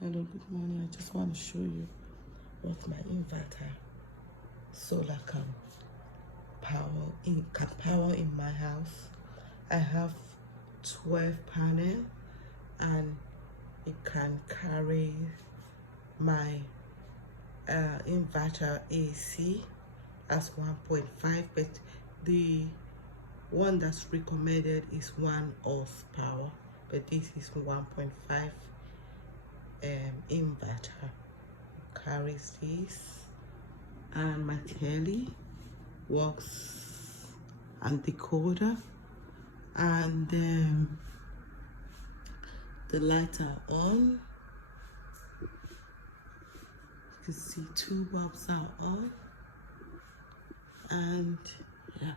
Hello, good morning. I just want to show you what my inverter solar can power in my house. I have 12 panel and it can carry my inverter AC as 1.5, but the one that's recommended is 1 horsepower, but this is 1.5 inverter. Carries this, and my telly works and decoder, and the lights are on. You can see 2 bulbs are on, and yeah.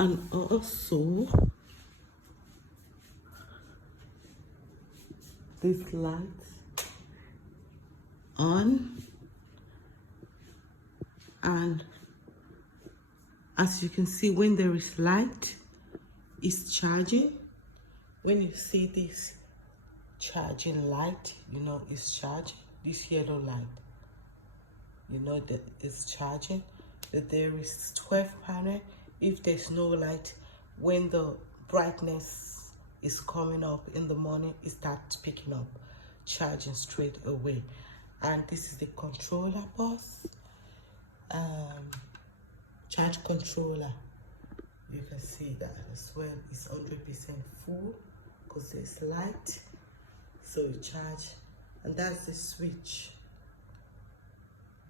And also this light on, and as you can see, when there is light, it's charging. When you see this charging light, you know it's charging. This yellow light, you know that it's charging. That there is 12 panel. If there's no light, when the brightness is coming up in the morning, it starts picking up, charging straight away. And this is the controller box, charge controller. You can see that as well. It's 100% full because there's light, so you charge. And that's the switch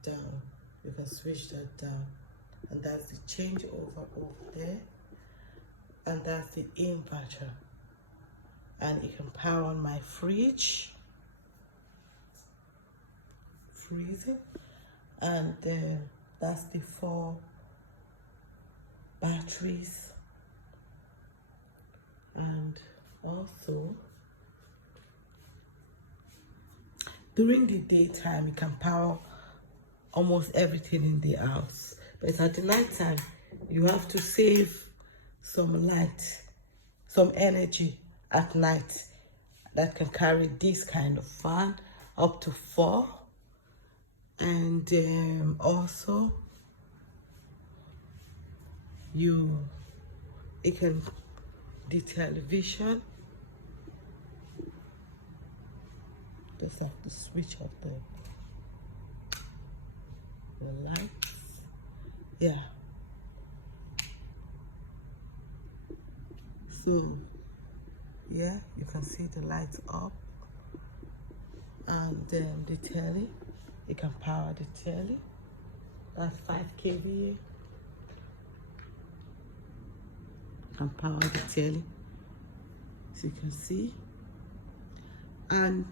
down. You can switch that down, and that's the changeover over there, and that's the inverter. And it can power on my fridge, freezer, and that's the 4 batteries. And also during the daytime, it can power almost everything in the house, but at the night time you have to save some light, some energy at night. That can carry this kind of fan up to 4, and also it can, the television, just have to switch off the lights. Yeah, so yeah, you can see the lights up, and then the telly, it can power the telly. That's 5 kVA. Can power the telly, as you can see. And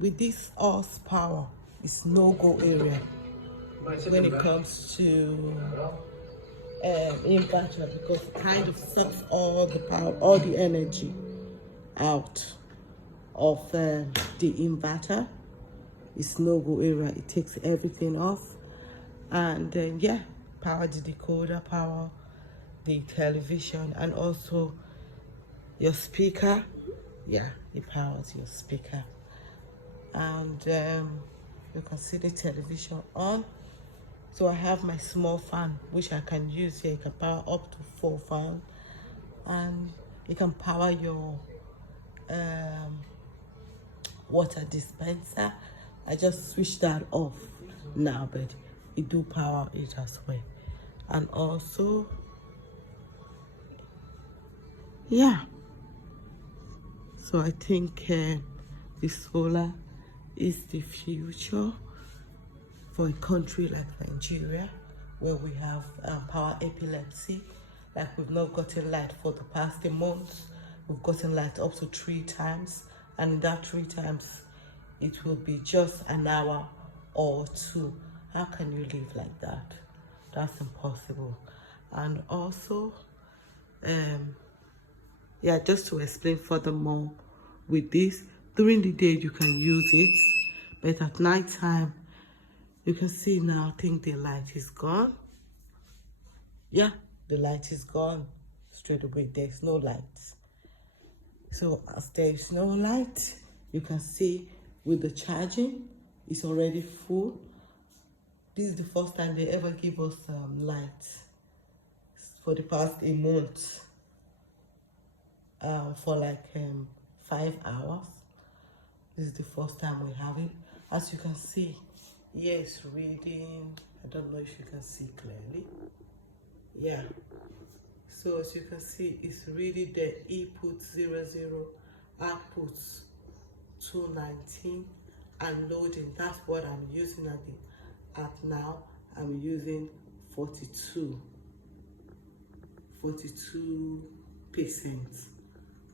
with this horsepower, it's no-go area when it comes to inverter, because it kind of sucks all the power, all the energy out of the inverter. It's no-go area. It takes everything off. And then yeah, power the decoder, power the television, and also your speaker. Yeah, it powers your speaker. And you can see the television on. So I have my small fan, which I can use here. It can power up to 4 fans, and it can power your water dispenser. I just switched that off now, but it do power it as well. And also, yeah, so I think the solar is the future for a country like Nigeria, where we have power epilepsy. Like, we've not gotten light for the past month. We've gotten light up to 3 times, and in that 3 times it will be just an hour or 2. How can you live like that? That's impossible. And also yeah, just to explain furthermore, with this, during the day you can use it, But at night time, you can see now, I think the light is gone. Yeah, the light is gone straight away. There's no light. So as there's no light, you can see with the charging, it's already full. This is the first time they ever give us light for the past a month, for like 5 hours. This is the first time we have it. As you can see, yes, reading. I don't know if you can see clearly. Yeah. So as you can see, it's really the input 00, outputs 219, and loading. That's what I'm using at now. I'm using 42%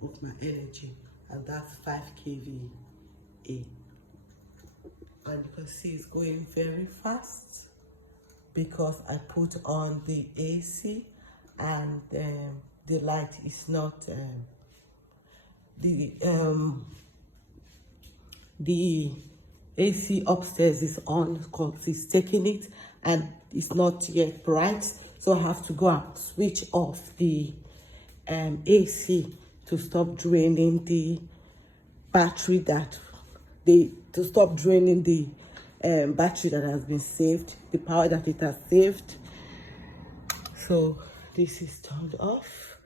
of my energy, and that's 5 kVA. And you can see it's going very fast because I put on the AC, and the light is not the AC upstairs is on because it's taking it and it's not yet bright, so I have to go and switch off the AC to stop draining the battery to stop draining the battery that has been saved, the power that it has saved. So this is turned off.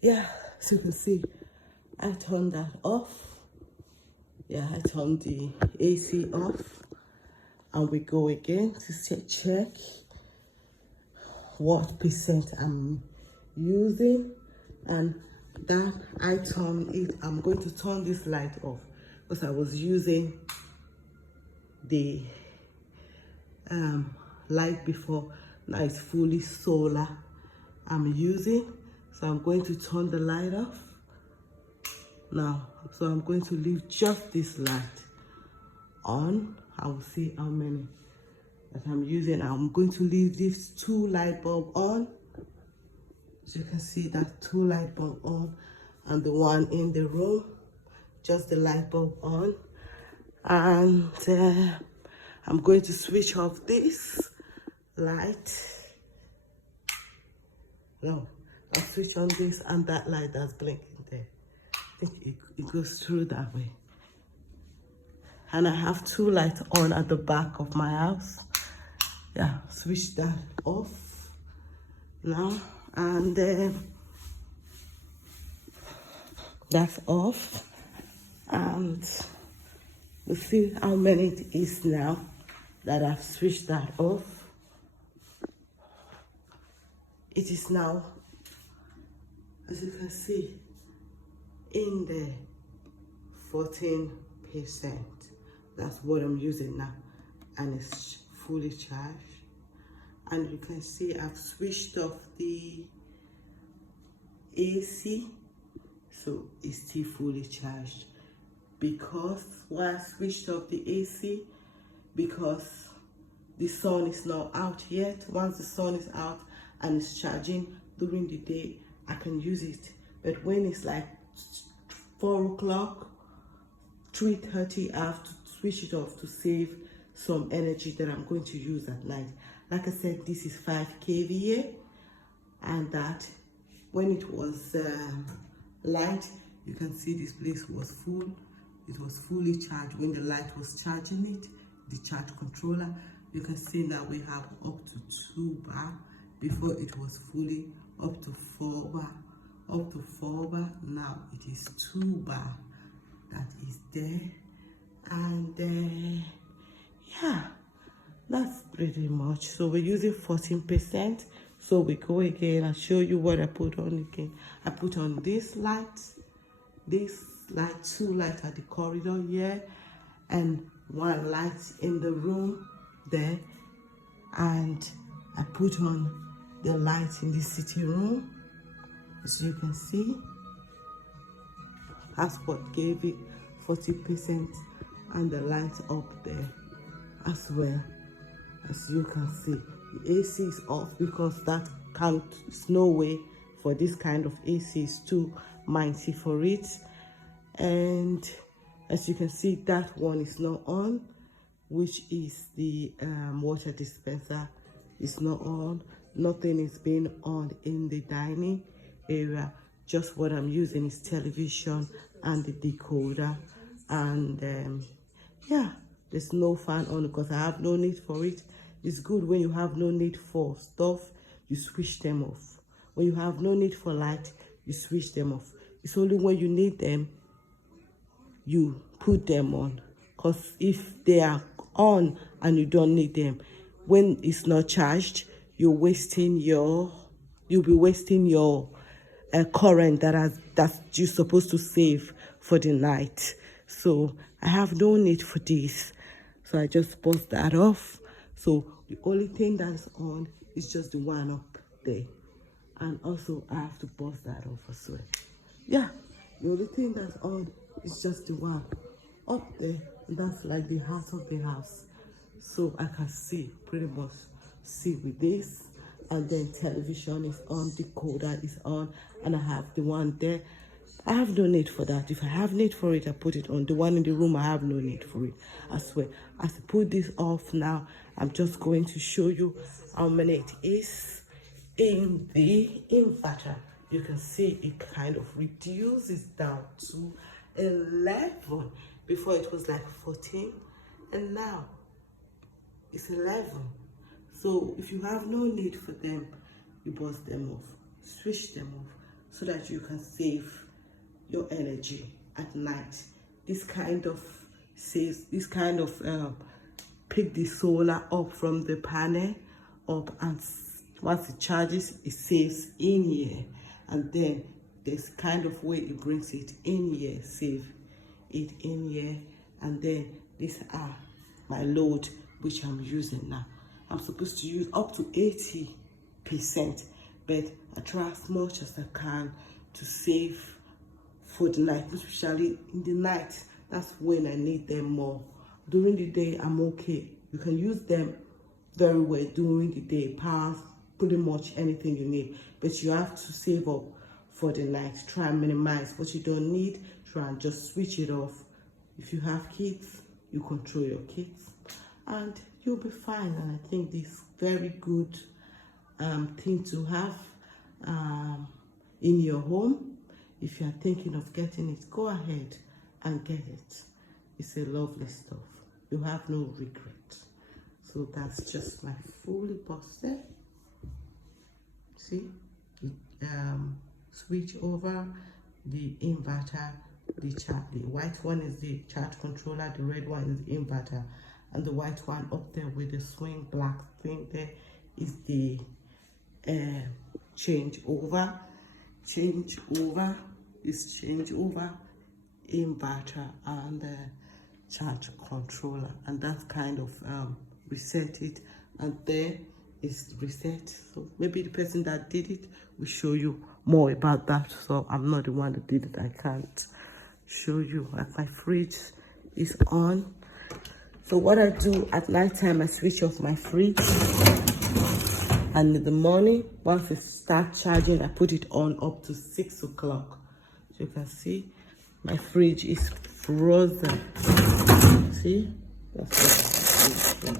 Yeah, so you can see I turned that off. Yeah, I turned the AC off, and we go again to check what percent I'm using, and that I turn it. I'm going to turn this light off because I was using the light before. Now it's fully solar I'm using, so I'm going to turn the light off now. So I'm going to leave just this light on. I will see how many that I'm using. I'm going to leave these 2 light bulbs on. So you can see that 2 light bulbs on, and the one in the room, just the light bulb on. And I'm going to switch off this light. No, I'll switch on this and that light that's blinking there. I think it goes through that way. And I have 2 lights on at the back of my house. Yeah, switch that off now, and that's off. And we'll see how many it is now that I've switched that off. It is now, as you can see, in the 14%. That's what I'm using now, and it's fully charged. And you can see I've switched off the AC, so it's still fully charged. Because why I switched off the AC, because the sun is not out yet. Once the sun is out and it's charging during the day, I can use it. But when it's like 4 o'clock, 3:30, I have to switch it off to save some energy that I'm going to use at night. Like I said, this is 5 kVA, and that when it was light, you can see this place was full. It was fully charged when the light was charging it, the charge controller. You can see now we have up to 2 bar. Before it was fully up to 4 bar. Up to 4 bar. Now it is 2 bar that is there. And yeah, that's pretty much. So we're using 14%. So we go again and show you what I put on again. I put on this light, 2 lights at the corridor here, and 1 light in the room there. And I put on the light in the sitting room. As you can see, that's what gave it 40%, and the light up there as well. As you can see, the AC is off because that can't, there's no way for this kind of AC, is too mighty for it. And as you can see, that one is not on. which is the water dispenser, is not on. Nothing is being on in the dining area. Just what I'm using is television and the decoder. And yeah, there's no fan on because I have no need for it. It's good when you have no need for stuff, you switch them off. When you have no need for light, you switch them off. It's only when you need them, you put them on. Because if they are on and you don't need them, when it's not charged, you'll be wasting your current that you're supposed to save for the night. So I have no need for this, so I just bust that off. So the only thing that's on is just the one up there, and also I have to bust that off as well. Yeah, the only thing that's on is just the one up there, and that's like the heart of the house. So I can pretty much see with this. And then television is on, decoder is on, and I have the one there. I have no need for that. If I have need for it, I put it on. The one in the room, I have no need for it. I swear. As I put this off now, I'm just going to show you how many it is in the inverter. You can see it kind of reduces down to 11. Before it was like 14, and now it's 11. So if you have no need for them, you bust them off, switch them off, so that you can save your energy at night. This kind of pick the solar up from the panel up, and once it charges, it saves in here. And then there's kind of way it brings it in here, save it in here. And then these are my load, which I'm using now. I'm supposed to use up to 80%, but I try as much as I can to save for the night, especially in the night. That's when I need them more. During the day, I'm okay. You can use them very well during the day, power pretty much anything you need, but you have to save up for the night. Try and minimize what you don't need. Try and just switch it off. If you have kids, you control your kids, and you'll be fine. And I think this is very good thing to have in your home. If you are thinking of getting it, go ahead and get it. It's a lovely stuff. You have no regret. So that's just my fully busted. See, switch over the inverter. The white one is the charge controller, the red one is the inverter, and the white one up there with the swing black thing there is the changeover inverter and charge controller, and that kind of reset it, and there is reset. So maybe the person that did it will show you more about that. So I'm not the one that did it, I can't show you. Like my fridge is on. So what I do at night time, I switch off my fridge, and in the morning, once it starts charging, I put it on up to 6 o'clock. So you can see my fridge is frozen. See, that's what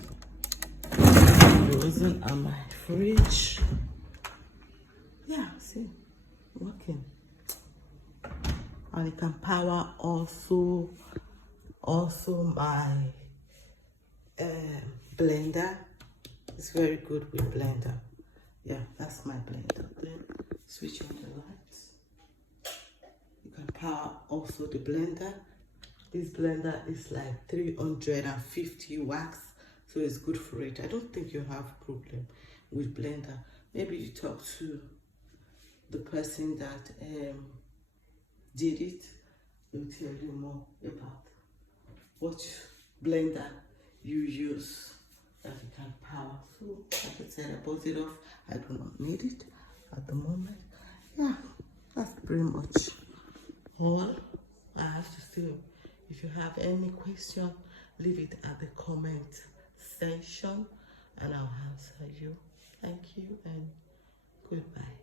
frozen on my fridge. Yeah, see, working. And it can power also my blender. It's very good with blender. Yeah, that's my blender. Then switch on the lights. You can power also the blender. This blender is like 350 watts, so it's good for it. I don't think you have a problem with blender. Maybe you talk to the person that did it. They'll tell you more about what blender you use that you can power. So like I said, I bought it off. I do not need it at the moment. Yeah, that's pretty much all I have to say. If you have any question, leave it at the comment section and I'll answer you. Thank you and goodbye.